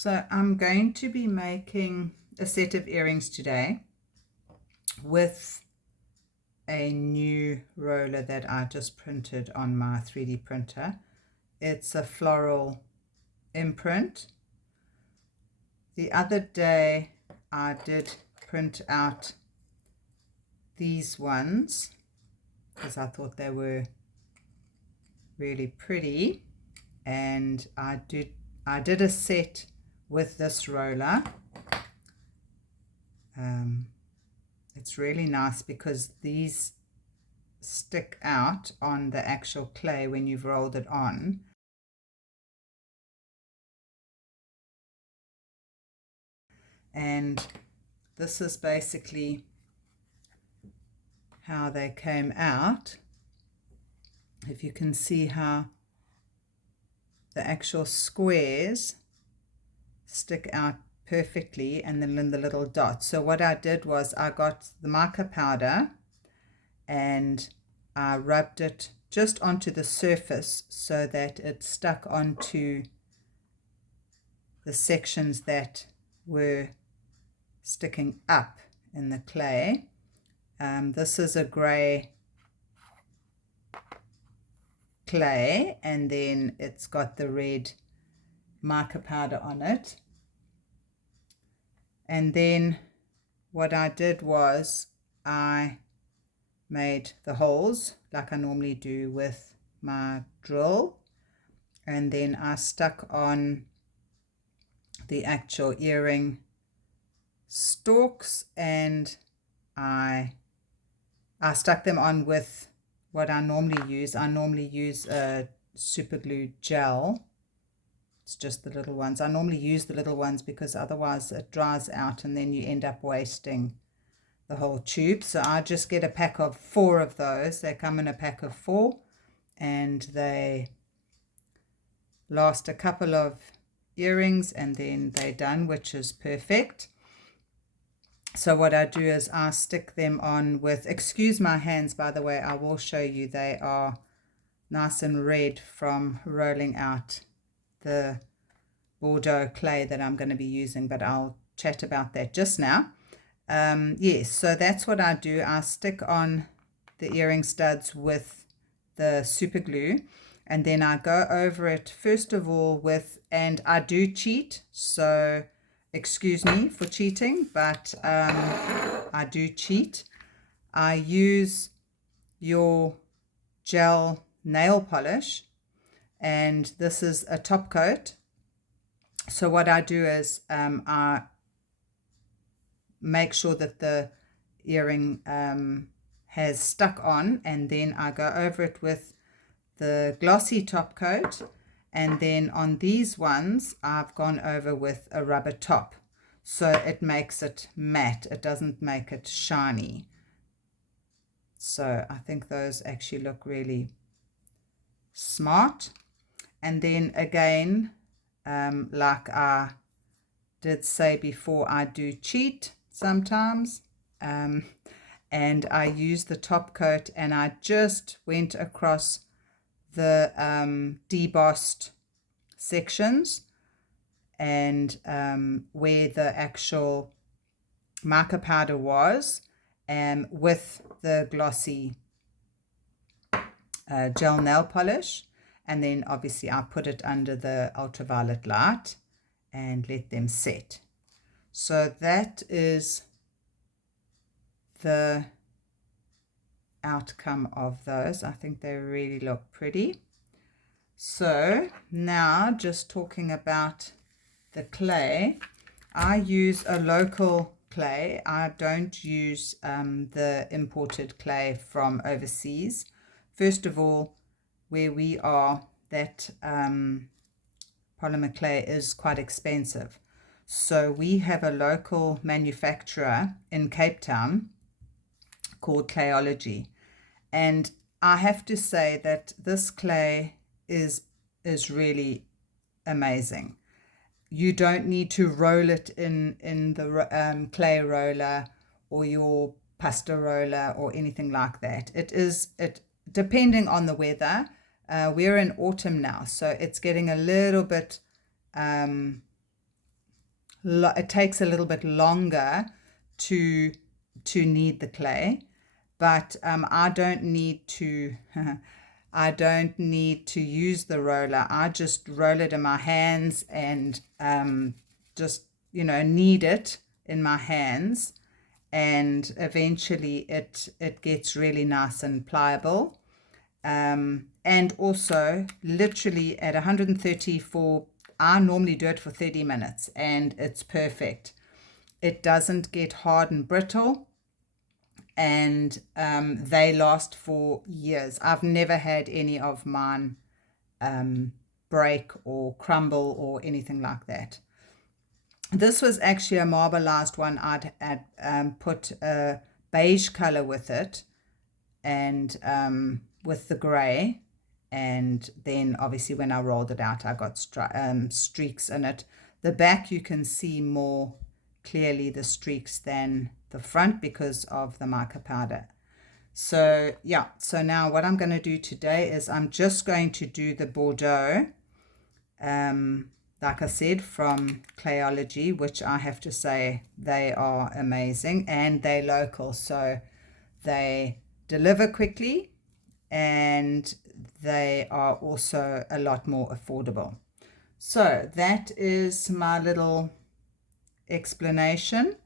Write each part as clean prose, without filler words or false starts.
So I'm going to be making a set of earrings today with a new roller that I just printed on my 3D printer. It's a floral imprint. The other day I did print out these ones because I thought they were really pretty, and I did a set with this roller. It's really nice because these stick out on the actual clay when you've rolled it on. And this is basically how they came out. If you can see how the actual squares stick out perfectly, and then the little dots. So what I did was I got the mica powder and I rubbed it just onto the surface so that it stuck onto the sections that were sticking up in the clay. This is a grey clay, and then it's got the red mica powder on it. And then what I did was I made the holes like I normally do with my drill, and then I stuck on the actual earring stalks, and I stuck them on with what I normally use. I normally use a super glue gel. It's just the little ones. I normally use the little ones because otherwise it dries out and then you end up wasting the whole tube. So I just get a pack of 4 of those. They come in a pack of 4 and they last a couple of earrings and then they're done, which is perfect. So what I do is I stick them on with, excuse my hands by the way, I will show you, they are nice and red from rolling out the Bordeaux clay that I'm going to be using, but I'll chat about that just now. Yes, so that's what I do. I stick on the earring studs with the super glue, and then I go over it first of all with, and I do cheat, so excuse me for cheating, but I do cheat. I use your gel nail polish, and this is a top coat. So what I do is I make sure that the earring has stuck on, and then I go over it with the glossy top coat, and then on these ones I've gone over with a rubber top, so it makes it matte, it doesn't make it shiny. So I think those actually look really smart. And then again, like I did say before, I do cheat sometimes, and I use the top coat, and I just went across the debossed sections and where the actual mica powder was, with the glossy gel nail polish. And then obviously I put it under the ultraviolet light and let them set. So that is the outcome of those. I think they really look pretty. So now just talking about the clay, I use a local clay. I don't use the imported clay from overseas. First of all, where we are, that polymer clay is quite expensive. So we have a local manufacturer in Cape Town called Clayology. And I have to say that this clay is really amazing. You don't need to roll it in the clay roller or your pasta roller or anything like that. It depending on the weather. We're in autumn now, so it's getting a little bit it takes a little bit longer to knead the clay, but I don't need to I don't need to use the roller. I just roll it in my hands and just, you know, knead it in my hands, and eventually it gets really nice and pliable. And also literally at 130 for, I normally do it for 30 minutes and it's perfect. It doesn't get hard and brittle, and they last for years. I've never had any of mine break or crumble or anything like that. This was actually a marbleized one. I'd put a beige color with it, and with the gray, and then obviously when I rolled it out I got streaks in it. The back you can see more clearly the streaks than the front because of the mica powder. So yeah, so now what I'm going to do today is I'm just going to do the Bordeaux, like I said, from Clayology, which I have to say they are amazing, and they're local, so they deliver quickly and they are also a lot more affordable. So that is my little explanation.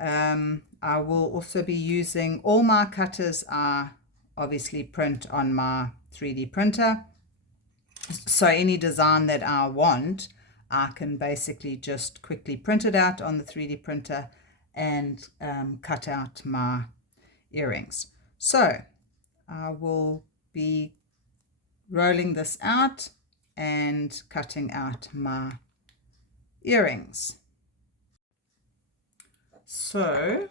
I will also be using all my cutters are obviously print on my 3D printer. So any design that I want, I can basically just quickly print it out on the 3D printer and cut out my earrings. So I will be rolling this out and cutting out my earrings. So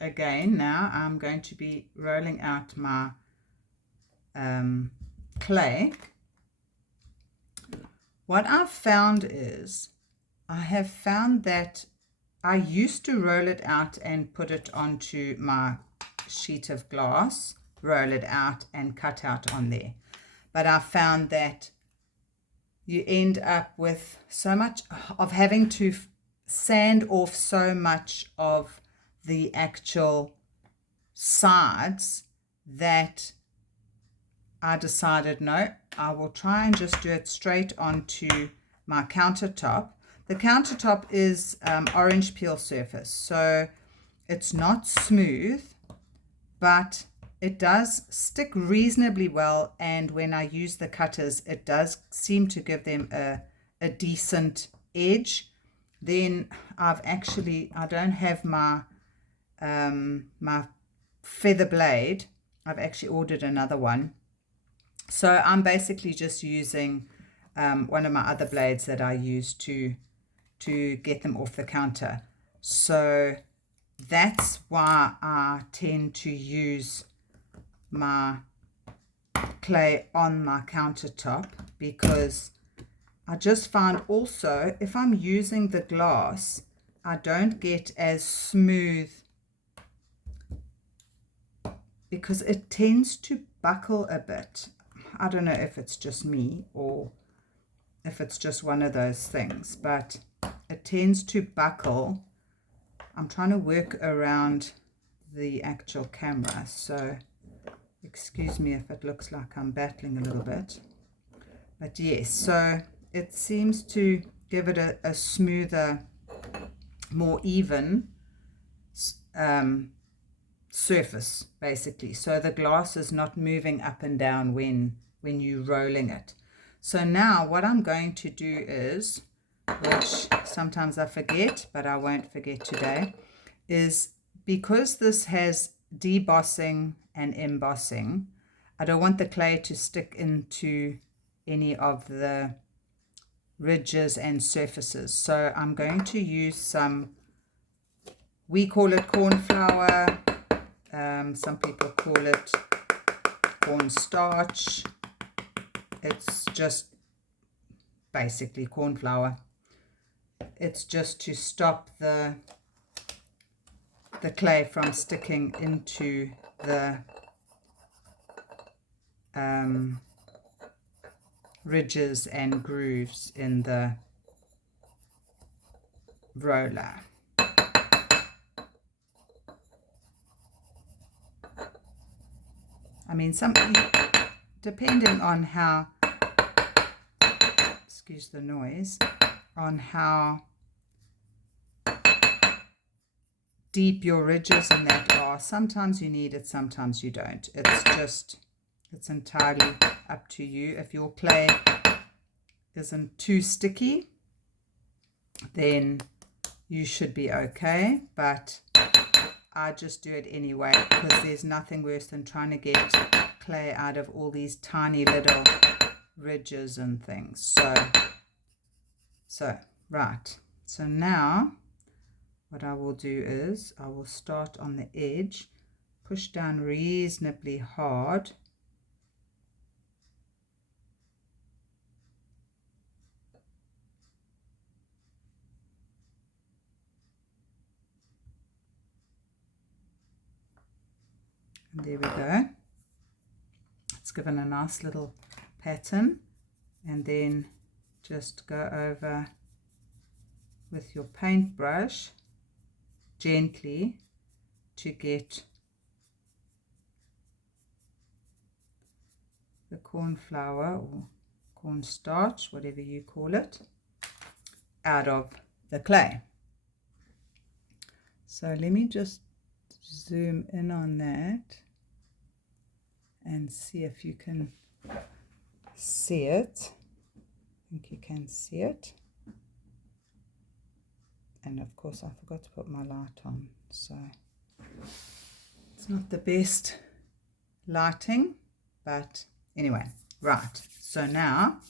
again, now I'm going to be rolling out my clay. What I've found is I have found that I used to roll it out and put it onto my sheet of glass, roll it out and cut out on there. But I found that you end up with so much of having to sand off so much of the actual sides that I decided, no, I will try and just do it straight onto my countertop. The countertop is orange peel surface, so it's not smooth, but it does stick reasonably well, and when I use the cutters, it does seem to give them a decent edge. Then I don't have my my feather blade. I've actually ordered another one. So I'm basically just using one of my other blades that I use to get them off the counter. So that's why I tend to use my clay on my countertop, because I just find also if I'm using the glass, I don't get as smooth, because it tends to buckle a bit. I don't know if it's just me or if it's just one of those things, but it tends to buckle. I'm trying to work around the actual camera, so excuse me if it looks like I'm battling a little bit. But yes, so it seems to give it a smoother, more even surface, basically. So the glass is not moving up and down when you're rolling it. So now what I'm going to do is, which sometimes I forget, but I won't forget today, is because this has debossing and embossing, I don't want the clay to stick into any of the ridges and surfaces. So I'm going to use some, we call it corn flour, some people call it cornstarch. It's just basically corn flour. It's just to stop the clay from sticking into the ridges and grooves in the roller. I mean, depending on how, excuse the noise, on how deep your ridges and that are, sometimes you need it, sometimes you don't. It's entirely up to you. If your clay isn't too sticky, then you should be okay, but I just do it anyway, because there's nothing worse than trying to get clay out of all these tiny little ridges and things. So right, so now what I will do is I will start on the edge, push down reasonably hard, and there we go. It's given a nice little pattern, and then just go over with your paintbrush gently to get the corn flour or cornstarch, whatever you call it, out of the clay. So let me just zoom in on that and see if you can see it. I think you can see it. And of course I forgot to put my light on, so it's not the best lighting, but anyway, right. So now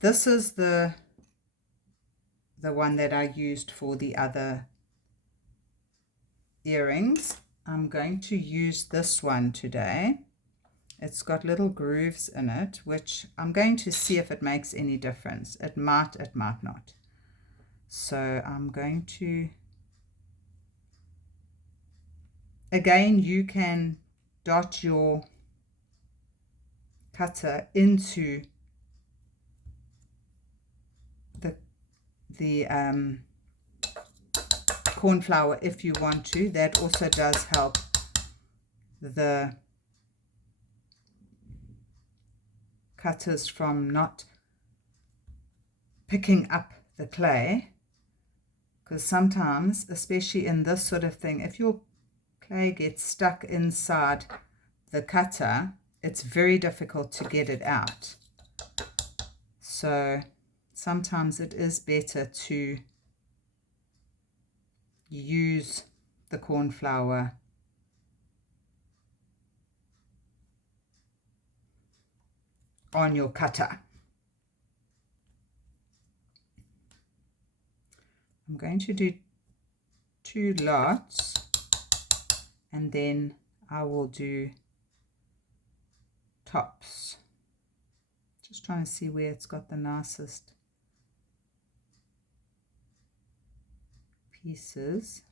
this is the one that I used for the other earrings. I'm going to use this one today. It's got little grooves in it, which I'm going to see if it makes any difference. It might not. So I'm going to, again, you can dot your cutter into the corn flour if you want to. That also does help the cutters from not picking up the clay, because sometimes, especially in this sort of thing, if your clay gets stuck inside the cutter, it's very difficult to get it out. So sometimes it is better to use the corn flour on your cutter. I'm going to do 2 lots, and then I will do tops. Just trying to see where it's got the nicest pieces.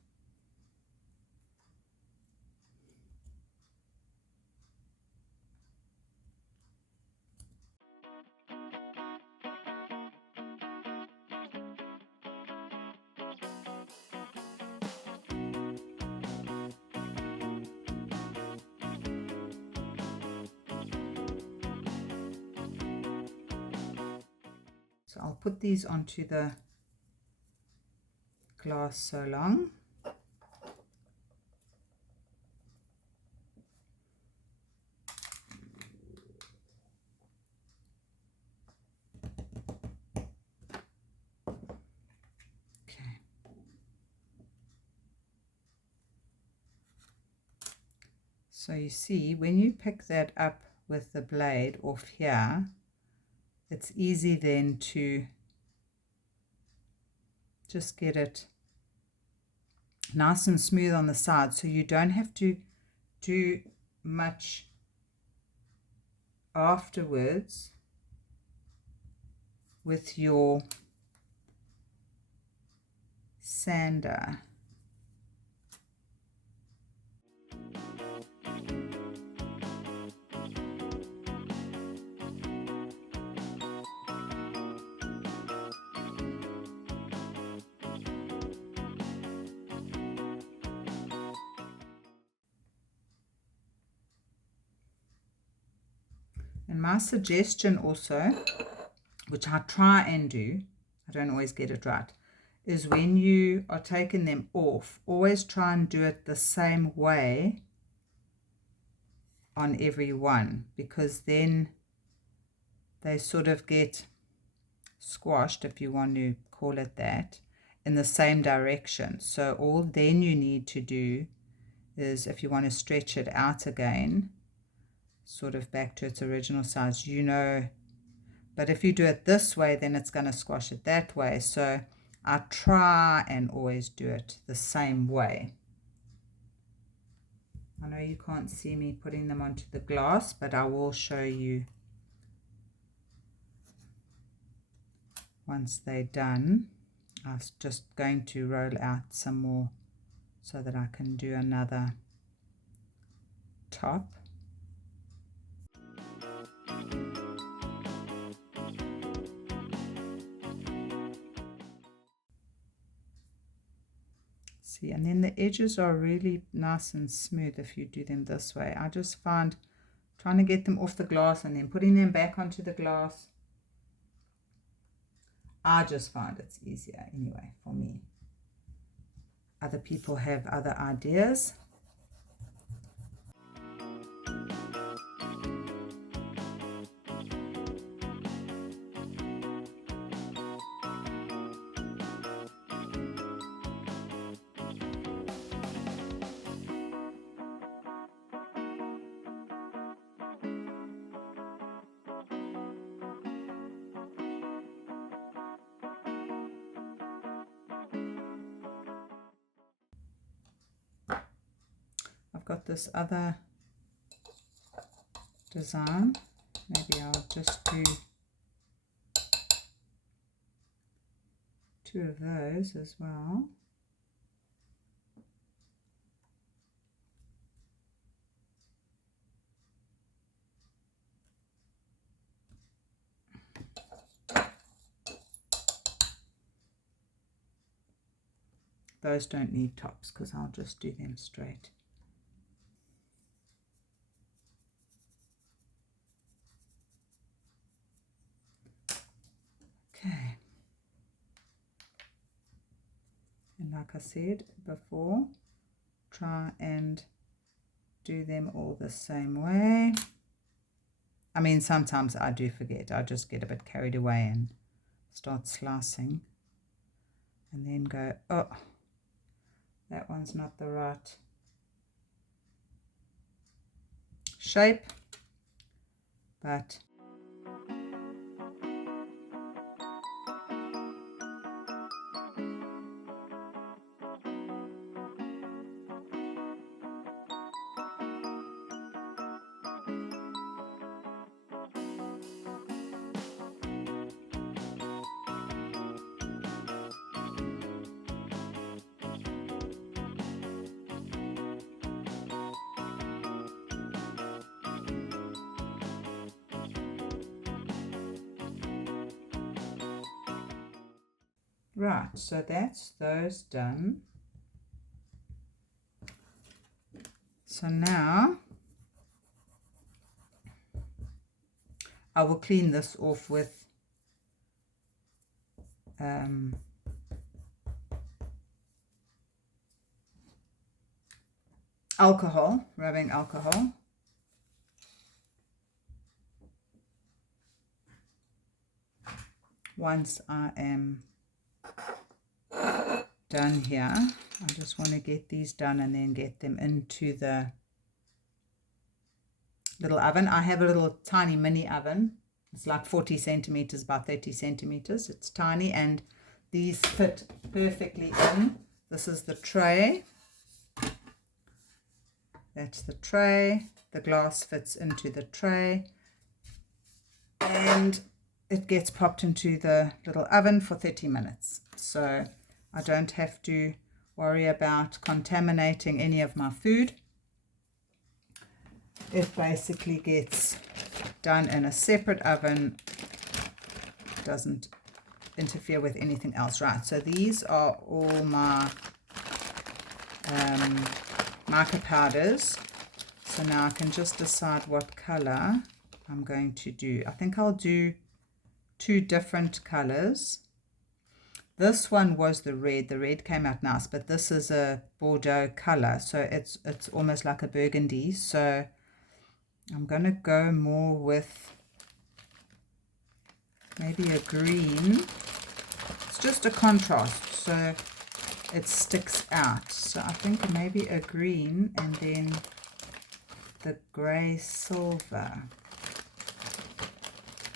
So I'll put these onto the glass so long. Okay. So you see, when you pick that up with the blade off here, it's easy then to just get it nice and smooth on the side, so you don't have to do much afterwards with your sander. And my suggestion also, which I try and do, I don't always get it right, is when you are taking them off, always try and do it the same way on every one, because then they sort of get squashed, if you want to call it that, in the same direction. So all then you need to do is, if you want to stretch it out again, sort of back to its original size, you know, but if you do it this way, then it's going to squash it that way. So I try and always do it the same way. I know you can't see me putting them onto the glass, but I will show you once they're done. I'm just going to roll out some more so that I can do another top. See, and then the edges are really nice and smooth if you do them this way. I just find trying to get them off the glass and then putting them back onto the glass, I just find it's easier anyway for me. Other people have other ideas. I've got this other design. Maybe I'll just do 2 of those as well. Those don't need tops because I'll just do them straight. Okay. And like I said before, try and do them all the same way. I mean, sometimes I do forget. I just get a bit carried away and start slicing. And then go, oh, that one's not the right shape, but right, so that's those done. So now I will clean this off with alcohol, rubbing alcohol. Once I am done here, I just want to get these done and then get them into the little oven. I have a little tiny mini oven. It's like 40 centimeters by 30 centimeters. It's tiny and these fit perfectly in. This is the tray. That's the tray. The glass fits into the tray and it gets popped into the little oven for 30 minutes. So I don't have to worry about contaminating any of my food. It basically gets done in a separate oven. It doesn't interfere with anything else. Right, so these are all my mica powders. So now I can just decide what color I'm going to do. I think I'll do 2 different colors. This one was the red came out nice, but this is a Bordeaux color, so it's almost like a burgundy. So I'm going to go more with maybe a green. It's just a contrast, so it sticks out. So I think maybe a green and then the gray silver.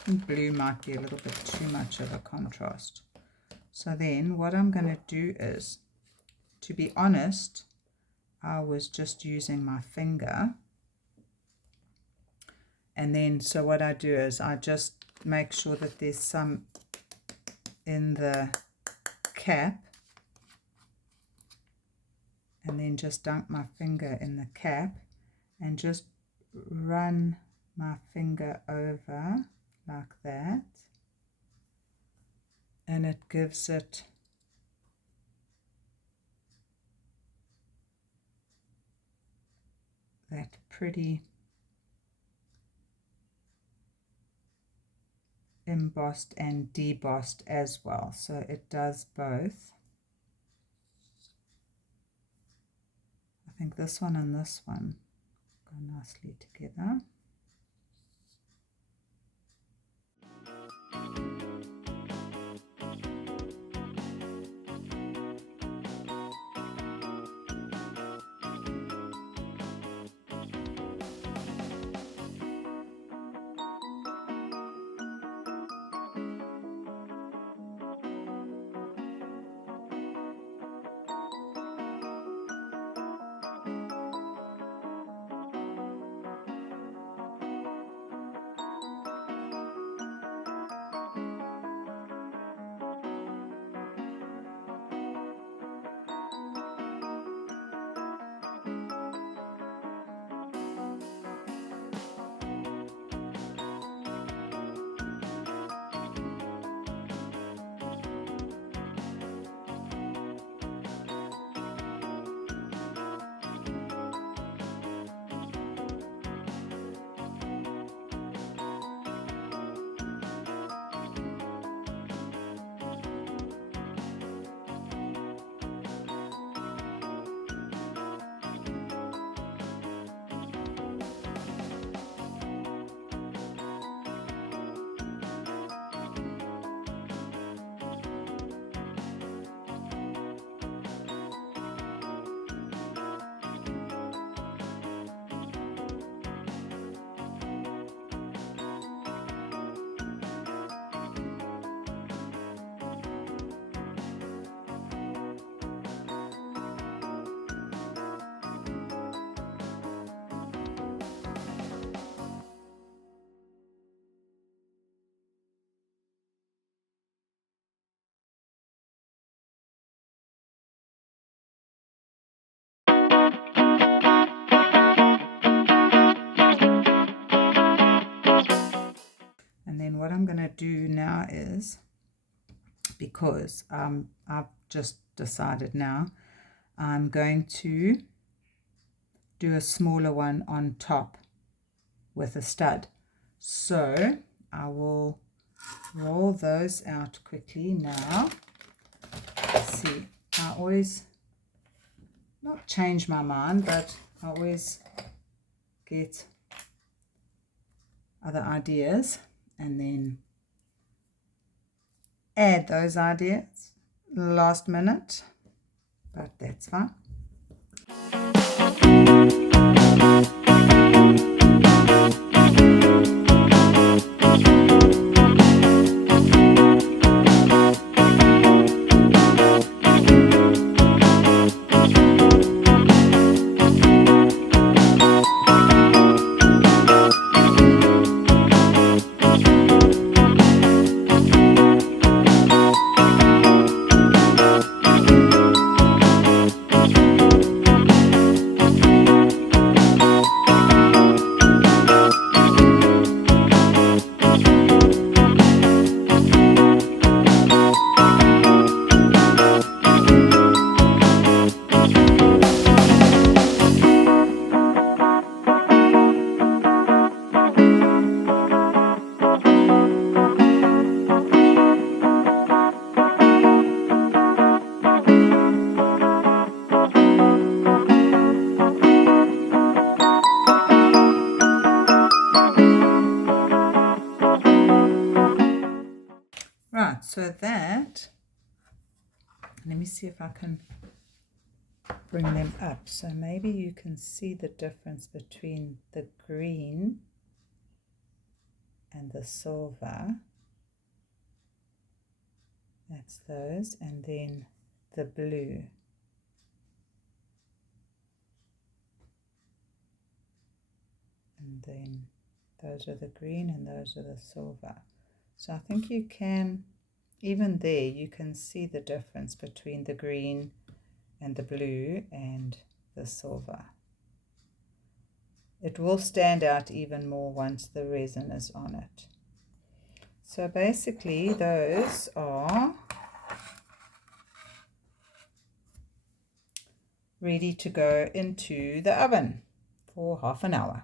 And blue might be a little bit too much of a contrast. So then what I'm going to do is, to be honest, I was just using my finger. And then, so what I do is I just make sure that there's some in the cap. And then just dunk my finger in the cap and just run my finger over like that. And it gives it that pretty embossed and debossed as well. So it does both. I think this one and this one go nicely together. And then what I'm going to do now is, because I've just decided now, I'm going to do a smaller one on top with a stud. So I will roll those out quickly now. See, I always not change my mind, but I always get other ideas and then add those ideas last minute, but that's fine. So that, let me see if I can bring them up. So maybe you can see the difference between the green and the silver. That's those, and then the blue. And then those are the green and those are the silver. So I think you can, even there, you can see the difference between the green and the blue and the silver. It will stand out even more once the resin is on it. So basically those are ready to go into the oven for half an hour.